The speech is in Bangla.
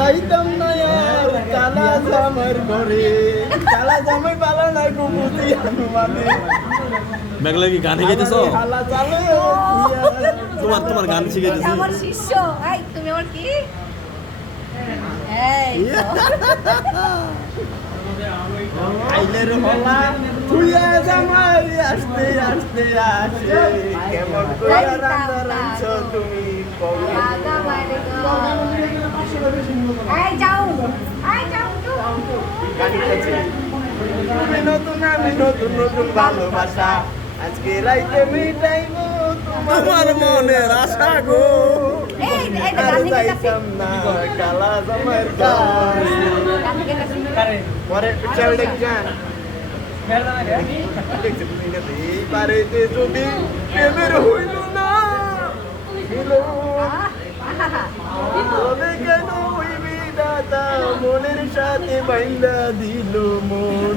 যাইতাম না আর কালা জামার ঘরে। কালা জামাই পালা না কুকুতি মানে মেঘলা কি গানে চালে তোমার তোমার গান শিখাইতেছি। আমার শিষ্য। এই তুমি আমার কি? এই আইলের হলা তুইয়া জামাই আসতে আসতে আসে কেমন করে রান্না রাঁধছ তুমি? কবে কাটিতেছে তুমি নতুন আমি নতুন নতুন ভালোবাসা আজকে রাইতে মিটাইব তোমার মনের আশা গো এই এই আর গান গাইতাছি যাইতাম না কালা জামার কাছে গান গাইতাছি পরে পিছাল দেখ যান দেখছে তুমি না এই বাড়িতে যদি প্রেমের হইল না ছিল আহা দাদা মনের সাথে বাইন্দা দিল মন।